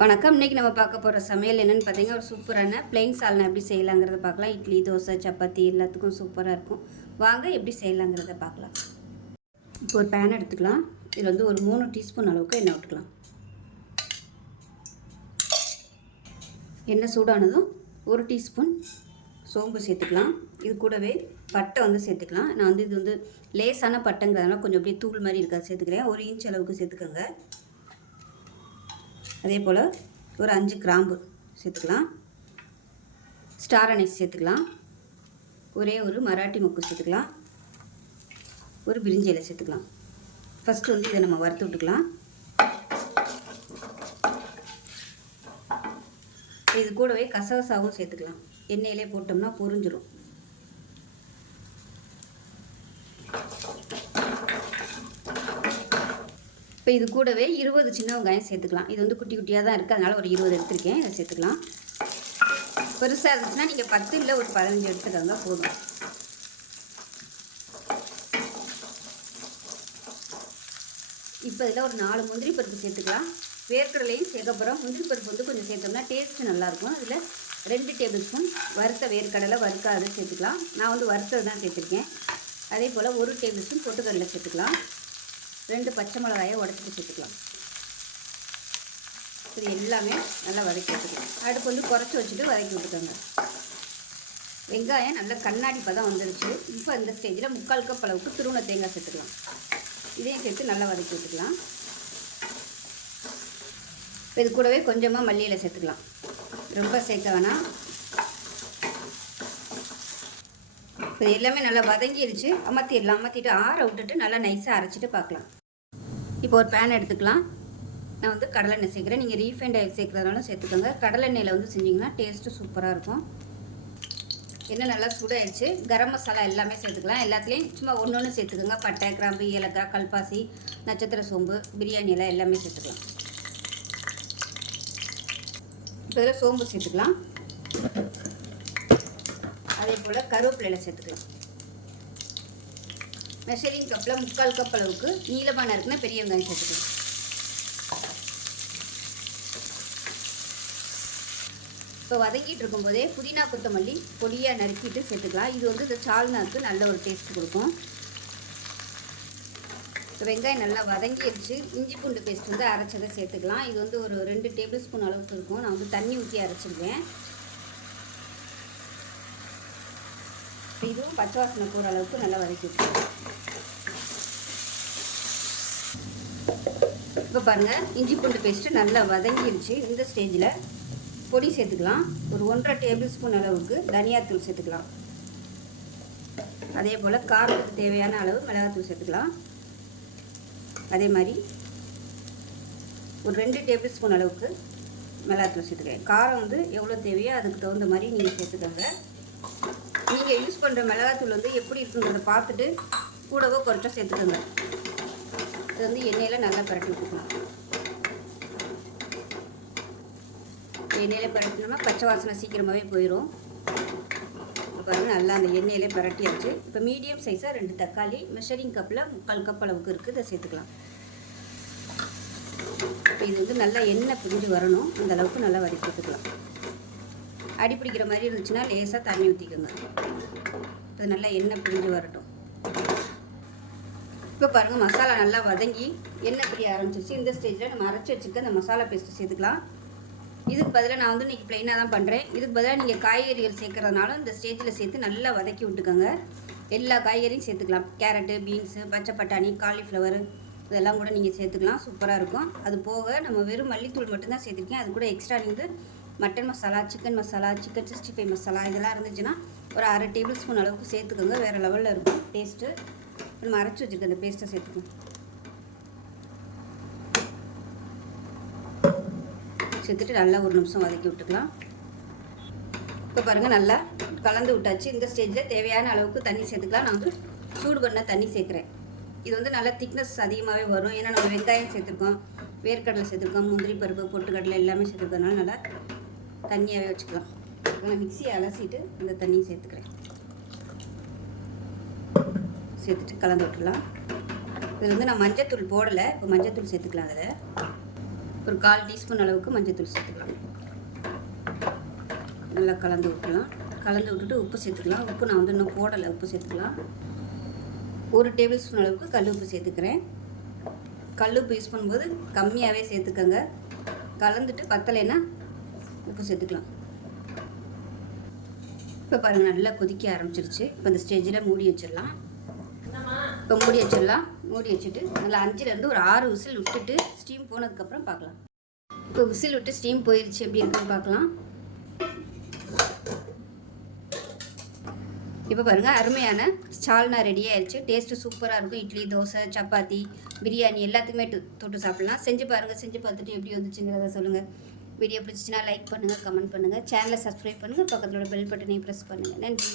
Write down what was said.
வணக்கம். இன்றைக்கி நம்ம பார்க்க போகிற சமையல் என்னென்னு பார்த்தீங்கன்னா ஒரு சூப்பரான பிளெயின் சால்னா எப்படி செய்யலாங்கிறத பார்க்கலாம். இட்லி தோசை சப்பாத்தி எல்லாத்துக்கும் சூப்பராக இருக்கும். வாங்க எப்படி செய்யலாங்கிறத பார்க்கலாம். இப்போ ஒரு பேன் எடுத்துக்கலாம். இதில் வந்து ஒரு மூணு டீஸ்பூன் அளவுக்கு எண்ணெய் விட்டுக்கலாம். எண்ணெய் சூடானதும் ஒரு டீஸ்பூன் சோம்பு சேர்த்துக்கலாம். இது கூடவே பட்டை வந்து சேர்த்துக்கலாம். நான் வந்து இது வந்து லேசான பட்டைங்கிறதுனால கொஞ்சம் அப்படியே தூள் மாதிரி இருக்காது சேர்த்துக்கிறேன். ஒரு இன்ச் அளவுக்கு சேர்த்துக்கோங்க. அதே போல் ஒரு அஞ்சு கிராம்பு சேர்த்துக்கலாம். ஸ்டார் அனைஸ் சேர்த்துக்கலாம். ஒரே ஒரு மராட்டி மொக்கு சேர்த்துக்கலாம். ஒரு பிரிஞ்சி இலை சேர்த்துக்கலாம். ஃபஸ்ட்டு வந்து இதை நம்ம வறுத்து விட்டுக்கலாம். இது கூடவே கசகசாவும் சேர்த்துக்கலாம். எண்ணெயிலே போட்டோம்னா பொரிஞ்சிரும். இப்போ இது கூடவே இருபது சின்ன வெங்காயம் சேர்த்துக்கலாம். இது வந்து குட்டி குட்டியாக தான் இருக்குது அதனால் ஒரு இருபது எடுத்திருக்கேன். இதை சேர்த்துக்கலாம். பெருசாக இருந்துச்சுன்னா நீங்கள் பத்து இல்லை ஒரு பதினஞ்சு எடுத்துக்கோங்க. போதும். இப்போ இதில் ஒரு நாலு முந்திரி பருப்பு சேர்த்துக்கலாம். வேர்க்கடலையும் சேர்க்கப்புறம் முந்திரி பருப்பு வந்து கொஞ்சம் சேர்த்தோம்னா டேஸ்ட்டு நல்லாயிருக்கும் அதில் ரெண்டு டேபிள் ஸ்பூன் வறுத்த வேர்க்கடலை வறுக்காத சேர்த்துக்கலாம். நான் வந்து வறுத்தது தான் சேர்த்துருக்கேன். அதே போல் ஒரு டேபிள் ஸ்பூன் பொட்டுக்கடலை சேர்த்துக்கலாம். ரெண்டு பச்சை மிளகாயை உடச்சிட்டு சேர்த்துக்கலாம். இது எல்லாமே நல்லா வதக்கி விட்டுக்கலாம் அடுப்பு வந்து குறைச்சி வச்சுட்டு வதக்கி விட்டுக்கோங்க. வெங்காயம் நல்லா கண்ணாடி பதம் வந்துருச்சு. இப்போ இந்த ஸ்டேஜில் முக்கால் கப் அளவுக்கு துருவண தேங்காய் சேர்த்துக்கலாம். இதையும் சேர்த்து நல்லா வதக்கி விட்டுக்கலாம். இது கூடவே கொஞ்சமாக மல்லியில் சேர்த்துக்கலாம். ரொம்ப சேர்க்க வேணாம். இப்போ எல்லாமே நல்லா வதங்கிடுச்சு அமர்த்திடலாம் அமர்த்திட்டு ஆற விட்டுட்டு நல்லா நைஸாக அரைச்சிட்டு பார்க்கலாம். இப்போ ஒரு பேன் எடுத்துக்கலாம். நான் வந்து கடலெண்ணெய் சேர்க்குறேன். நீங்கள் ரீஃபைண்ட் ஆயில் சேர்க்குறதுனால சேர்த்துக்கோங்க. கடலெண்ணெயில் வந்து செஞ்சிங்கன்னா டேஸ்ட்டு சூப்பராக இருக்கும். எண்ணெய் நல்லா சூடாயிடுச்சு கரம் மசாலா எல்லாமே சேர்த்துக்கலாம். எல்லாத்துலேயும் சும்மா ஒன்று ஒன்று சேர்த்துக்கோங்க. பட்டை கிராம்பு ஏலக்காய் கல்பாசி நட்சத்திர சோம்பு பிரியாணி எல்லாம் எல்லாமே சேர்த்துக்கலாம். இப்போ இதில் சோம்பு சேர்த்துக்கலாம். அதே போல் கருவேப்பிலையில் சேர்த்துக்கலாம். மெஷரிங் கப்பில் முக்கால் கப் அளவுக்கு நீளமான இருக்குன்னா பெரிய வெங்காயம் சேர்த்துக்கலாம். இப்போ வதக்கிட்டு இருக்கும்போதே புதினா கொத்தமல்லி பொடியாக நறுக்கிட்டு சேர்த்துக்கலாம். இது வந்து இந்த சால்னாக்கு நல்ல ஒரு டேஸ்ட் கொடுக்கும். இப்போ வெங்காயம் நல்லா வதங்கிடுச்சு இஞ்சி பூண்டு பேஸ்ட் வந்து அரைச்சதை சேர்த்துக்கலாம். இது வந்து ஒரு ரெண்டு டேபிள் ஸ்பூன் அளவுக்கு இருக்கும். நான் வந்து தண்ணி ஊற்றி அரைச்சிருக்கேன். இப்போ இதுவும் பச்சை வாசனை போகிற அளவுக்கு நல்லா வதக்கி விட்டுருக்கேன் இப்போ பாருங்கள் இஞ்சி பூண்டு பேஸ்ட்டு நல்லா வதங்கிடுச்சு இந்த ஸ்டேஜில் பொடி சேர்த்துக்கலாம். ஒரு ஒன்றரை டேபிள் ஸ்பூன் அளவுக்கு தனியாத்தூள் சேர்த்துக்கலாம். அதே போல் காரத்துக்கு தேவையான அளவு மிளகாத்தூள் சேர்த்துக்கலாம். அதே மாதிரி ஒரு ரெண்டு டேபிள் ஸ்பூன் அளவுக்கு மிளகாத்தூள் சேர்த்துக்கிறேன் காரம் வந்து எவ்வளோ தேவையோ அதுக்கு தகுந்த மாதிரி நீங்கள் சேர்த்துக்கோங்க. நீங்கள் யூஸ் பண்ணுற மிளகாத்தூள் வந்து எப்படி இருக்குங்கிறத பார்த்துட்டு கூடவோ குறைச்சோ சேர்த்துக்கோங்க. இது வந்து எண்ணெயில் நல்லா பரட்டி விட்டுக்கலாம். எண்ணெயில் பரட்டினோம்னா பச்சை வாசனை சீக்கிரமாகவே போயிடும் பாருங்கள் நல்லா அந்த எண்ணெயிலே பரட்டியாச்சு. இப்போ மீடியம் சைஸாக ரெண்டு தக்காளி மெஷரிங் கப்பில் முக்கால் கப் அளவுக்கு இருக்குது இதை சேர்த்துக்கலாம். இப்போ இது வந்து நல்லா எண்ணெய் பிரிஞ்சு வரணும். அந்த அளவுக்கு நல்லா வதக்கி எடுத்துக்கலாம் அடி பிடிக்கிற மாதிரி இருந்துச்சுன்னா லேசாக தண்ணி ஊற்றிக்கோங்க இது நல்லா எண்ணெய் பிரிஞ்சு வரட்டும். இப்போ பாருங்கள் மசாலா நல்லா வதங்கி எண்ணெய் பிரிய ஆரம்பிச்சிருச்சு. இந்த ஸ்டேஜில் நம்ம அரைச்சி வச்சுருக்க அந்த மசாலா பேஸ்ட்டு சேர்த்துக்கலாம். இதுக்கு பதிலாக நான் வந்து இன்றைக்கி ப்ளைனாக தான் பண்ணுறேன் இதுக்கு பதிலாக நீங்கள் காய்கறிகள் சேர்க்குறதுனால இந்த ஸ்டேஜில் சேர்த்து நல்லா வதக்கி விட்டுக்கோங்க. எல்லா காய்கறியும் சேர்த்துக்கலாம். கேரட்டு பீன்ஸு பச்சை பட்டாணி காலிஃப்ளவர் இதெல்லாம் கூட நீங்கள் சேர்த்துக்கலாம். சூப்பராக இருக்கும். அது போக நம்ம வெறும் மல்லித்தூள் மட்டும்தான் சேர்த்துருக்கேன். அது கூட எக்ஸ்ட்ரா நீங்கள் mutton masala chicken masala chicken sixty five masala இதெல்லாம் இருந்துச்சுன்னா ஒரு அரை டேபிள் ஸ்பூன் அளவுக்கு சேர்த்துக்கோங்க. வேறு லெவலில் இருக்கும். டேஸ்ட்டு நம்ம அரைச்சி வச்சுருக்க அந்த பேஸ்ட்டை சேர்த்துக்கணும் சேர்த்துட்டு நல்லா ஒரு நிமிஷம் வதக்கி விட்டுக்கலாம். இப்போ பாருங்கள் நல்லா கலந்து விட்டாச்சு. இந்த ஸ்டேஜில் தேவையான அளவுக்கு தண்ணி சேர்த்துக்கலாம். நான் வந்து சூடு பண்ண தண்ணி சேர்க்குறேன். இது வந்து நல்லா திக்னஸ் அதிகமாகவே வரும். ஏன்னா நம்ம வெங்காயம் சேர்த்துருக்கோம் வேர்க்கடலை சேர்த்துருக்கோம் முந்திரி பருப்பு பொட்டுக்கடலை எல்லாமே சேர்த்துருக்கனால நல்லா தண்ணியாகவே வச்சுக்கலாம். நான் மிக்சியை அலசிட்டு அந்த தண்ணியை சேர்த்துக்கிறேன் சேர்த்துட்டு கலந்து விட்டுடலாம். இது வந்து நான் மஞ்சத்தூள் போடலை. இப்போ மஞ்சத்தூள் சேர்த்துக்கலாம் அதில் ஒரு கால் டீஸ்பூன் அளவுக்கு மஞ்சத்தூள் சேர்த்துக்கலாம். நல்லா கலந்து விட்டுலாம் கலந்து விட்டுட்டு உப்பு சேர்த்துக்கலாம். உப்பு நான் வந்து இன்னும் போடலை. உப்பு சேர்த்துக்கலாம். ஒரு டேபிள் ஸ்பூன் அளவுக்கு கல் உப்பு சேர்த்துக்கிறேன். கல் உப்பு யூஸ் பண்ணும்போது கம்மியாகவே சேர்த்துக்கோங்க. கலந்துட்டு பத்தலைன்னா உப்பு சேர்த்துக்கலாம். இப்போ பாருங்கள் நல்லா கொதிக்க ஆரம்பிச்சிருச்சு. இப்போ இந்த ஸ்டேஜில் மூடி வச்சிடலாம். இப்போ மூடி வச்சிடலாம். மூடி வச்சுட்டு நல்லா அஞ்சுலேருந்து ஒரு ஆறு விசில் விட்டுட்டு ஸ்டீம் போனதுக்கப்புறம் பார்க்கலாம். இப்போ விசில் விட்டு ஸ்டீம் போயிருச்சு எப்படி இருக்குன்னு பார்க்கலாம். இப்போ பாருங்கள் அருமையான சால்னா ரெடி ஆயிடுச்சு டேஸ்ட்டு சூப்பராக இருக்கும். இட்லி தோசை சப்பாத்தி பிரியாணி எல்லாத்துக்குமே தொட்டு சாப்பிட்லாம். செஞ்சு பாருங்கள் செஞ்சு பார்த்துட்டு எப்படி வந்துச்சுங்கிறத சொல்லுங்கள் வீடியோ பிடிச்சிச்சின்னா லைக் பண்ணுங்கள் கமெண்ட் பண்ணுங்கள் சேனலை சப்ஸ்கிரைப் பண்ணுங்கள் பக்கத்தில் உள்ள பெல் பட்டனையும் ப்ரெஸ் பண்ணுங்கள் நன்றி.